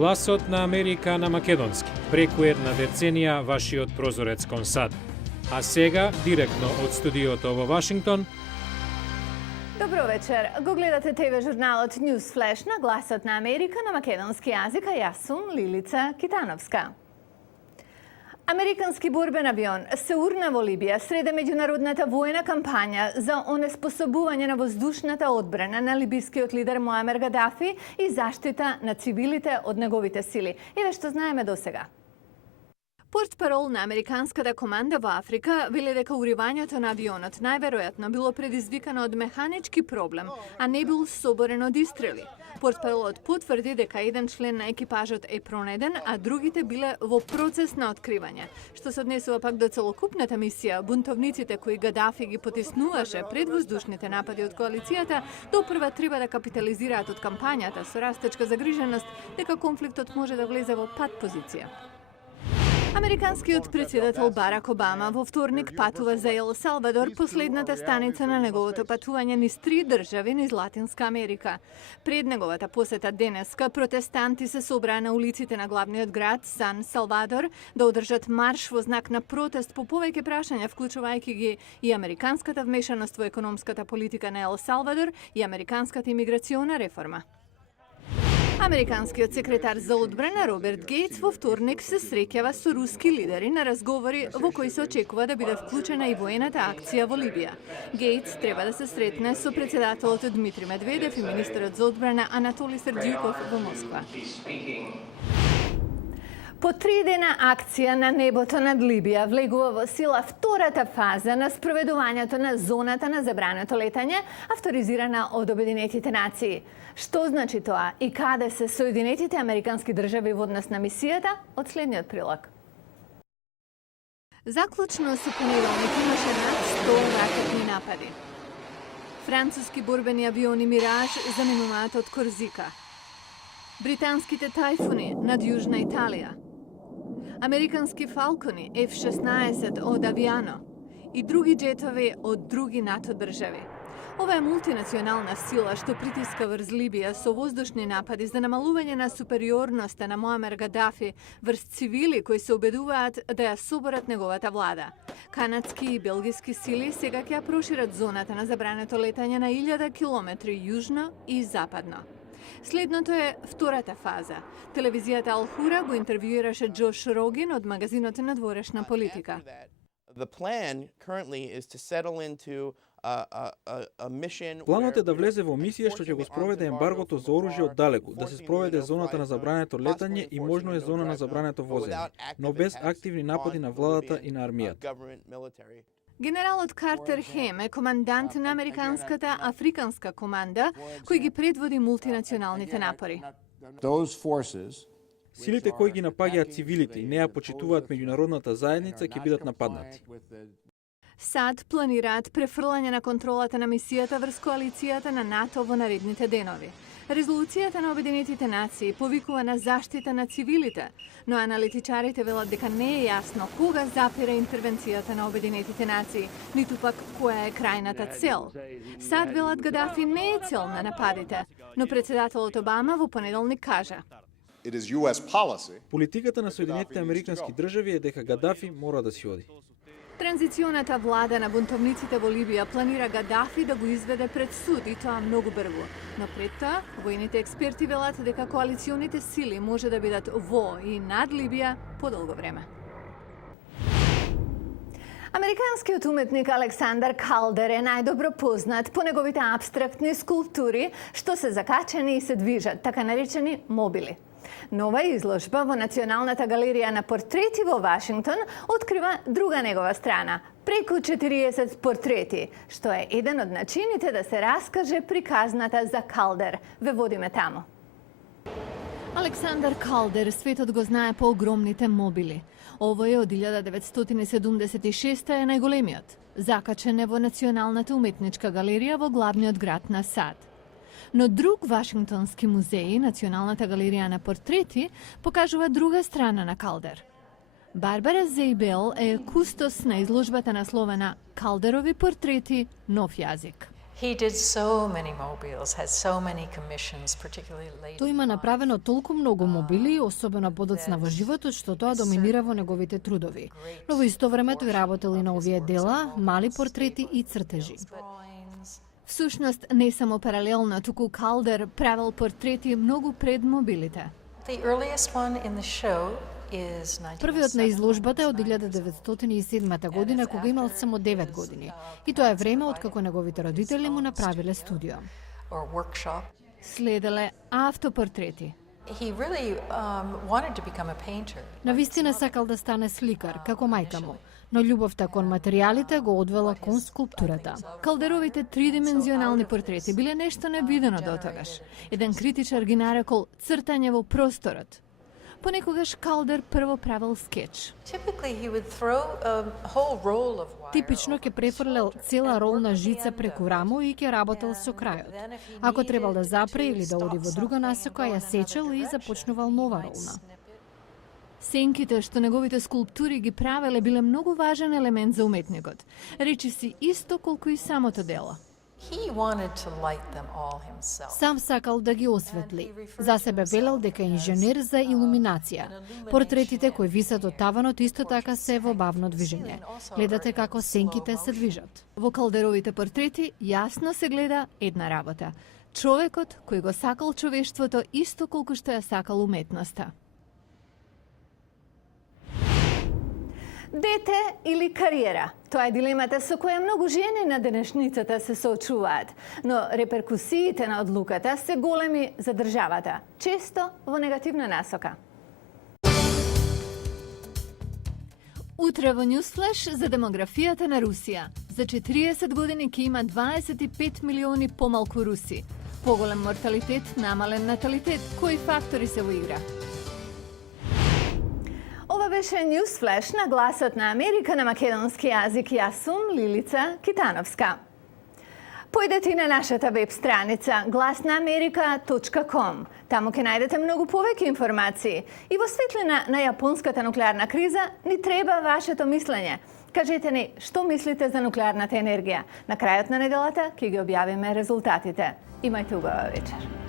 Гласот на Америка на македонски. Преку една деценија вашиот прозорец кон САД. А сега, директно од студиото во Вашингтон. Добро вечер. Го гледате ТВ журналот News Flash на Гласот на Америка на македонски јазик, а јас сум Лилица Китановска. Американски борбен авион се урна во Либија среде меѓународната војна кампања за онеспособување на воздушната одбрана на либискиот лидер Муамер Гадафи и заштита на цивилите од неговите сили. Еве што знаеме досега. Портпарол на Американската команда во Африка вели дека уривањето на авионот најверојатно било предизвикано од механички проблем, а не бил соборен од истрели. Портпаролот потврди дека еден член на екипажот е пронеден, а другите биле во процес на откривање. Што се однесува пак до целокупната мисија, бунтовниците кои Гадафи ги потиснуваше пред воздушните напади од коалицијата, допрва треба да капитализираат од кампањата со растечка загриженост дека конфликтот може да влезе во пат позиција. Американскиот претседател Барак Обама во вторник патува за Ел Салвадор, последната станица на неговото патување низ 3 држави низ Латинска Америка. Пред неговата посета денеска, протестанти се собраа на улиците на главниот град Сан Салвадор да одржат марш во знак на протест по повеќе прашања, вклучувајќи ги и американската вмешаност во економската политика на Ел Салвадор и американската имиграциона реформа. Американскиот секретар за одбрана Роберт Гејтс во вторник се среќава со руски лидери на разговори во кои се очекува да биде вклучена и воената акција во Либија. Гејтс треба да се сретне со претседателот Дмитрий Медведев и министерот за одбрана Анатолий Сердјуков во Москва. По 3 дена акција на небото над Либија влегува во сила втората фаза на спроведувањето на зоната на забрането летање, авторизирана од Обединетите нации. Што значи тоа и каде се Соединетите американски држави во однос на мисијата од следниот прилог. Заклучно со понеделник имаше над 100 ракетни напади. Француски борбени авиони Мираж заминуваат од Корзика. Британските тајфуни над Јужна Италија. Американски фалкони F-16 од Авиано и други джетови од други НАТО држави. Ова е мултинационална сила што притиска врз Либија со воздушни напади за намалување на супериорноста на Муамер Гадафи врз цивили кои се обидуваат да ја соборат неговата влада. Канадски и белгиски сили сега ќе ја прошират зоната на забрането летање на 1000 километри јужно и западно. Следното е втората фаза. Телевизијата Ал-Хура го интервјуираше Джош Рогин од магазинот Надворешна политика. Планот е да влезе во мисија што ќе го спроведе ембаргото за оружје од далеку, да се спроведе зоната на забрането летање и можно е зона на забрането возење, но без активни напади на владата и на армијата. Генералот Картер Хем е командант на Американската африканска команда, кој ги предводи мултинационалните напори. Силите кои ги напаѓаат цивилите и не ја почитуваат меѓународната заедница ќе бидат нападнати. САД планираат префрлање на контролата на мисијата врз коалицијата на НАТО во наредните денови. Резолуцијата на Обединетите нации повикува на заштита на цивилите, но аналитичарите велат дека не е јасно кога запира интервенцијата на Обединетите нации, ниту пак која е крајната цел. САД велат Гадафи не е цел на нападите, но претседателот Обама во понеделник кажа: Политиката на Соединетите американски држави е дека Гадафи мора да си оди. Транзиционата влада на бунтовниците во Либија планира Гадафи да го изведе пред суд и тоа многу брзо. Но пред тоа, војните експерти велат дека коалиционите сили може да бидат во и над Либија подолго време. Американскиот уметник Александар Калдер е најдобро познат по неговите апстрактни скулптури што се закачени и се движат, така наречени мобили. Нова изложба во Националната галерија на портрети во Вашингтон открива друга негова страна, преку 40 портрети, што е еден од начините да се раскаже приказната за Калдер. Ве водиме таму. Александар Калдер светот го знае по огромните мобили. Овој од 1976 е најголемиот. Закачен е во Националната уметничка галерија во главниот град на САД. Но друг вашингтонски музеј, Националната галерија на портрети, покажува друга страна на Калдер. Барбара Зейбел е кустос на изложбата насловена "Калдерови портрети, нов јазик". He did so many mobiles, had so many commissions, particularly late. Тој има направено толку многу мобили, особено подоцна во животот, што тоа доминира во неговите трудови. Но во исто време тој работел и на овие дела, мали портрети и цртежи. Всушност, не само паралелно, туку Калдер правил портрети многу пред мобилите. The earliest one in the show is Првиот на изложбата е од 1907 година, кога имал само 9 години. И тоа е време откако неговите родители му направиле студио. or workshop. Следеле автопортрети. He really wanted to become a painter. Навистина сакал да стане сликар, како мајка му, но љубовта кон материјалите го одвела кон скулптурата. Калдеровите тридимензионални портрети биле нешто невидено дотогаш. Еден критичар ги нарекол цртање во просторот. Понекогаш Калдер прво правил скеч. Typically he would throw a whole roll of wire. Типично ќе префрлел цела ролна жица преку рамо и ќе работел со крајот. Ако требал да запре или да оди во друга насока, ја сечел и започнувал нова ролна. Сенките што неговите скулптури ги правеле биле многу важен елемент за уметникот. Речи си исто колку и самото дело. He wanted to light them all himself. Сам сакал да ги осветли. За себе велел дека е инженер за илуминација. Портретите кои висат од таванот исто така се во бавно движење. Гледате како сенките се движат. Во Калдеровите портрети јасно се гледа една работа. Човекот кој го сакал човештвото исто колку што ја сакал уметноста. Дете или кариера? Тоа е дилемата со која многу жени на денешницата се соочуваат. Но реперкусиите на одлуката се големи за државата, често во негативна насока. Утре во Newsflash за демографијата на Русија. За 40 години ќе има 25 милиони помалку руси. Поголем морталитет, намален наталитет. Кои фактори се во игра? Ова беше Newsflash на гласот на Америка на македонски јазик. Јас сум Лилица Китановска. Појдете и на нашата веб страница glasnaamerika.com. Таму ќе најдете многу повеќе информации. И во светлина на јапонската нуклеарна криза ни треба вашето мислење. Кажете ни што мислите за нуклеарната енергија. На крајот на неделата ќе ги објавиме резултатите. Имајте убава вечер.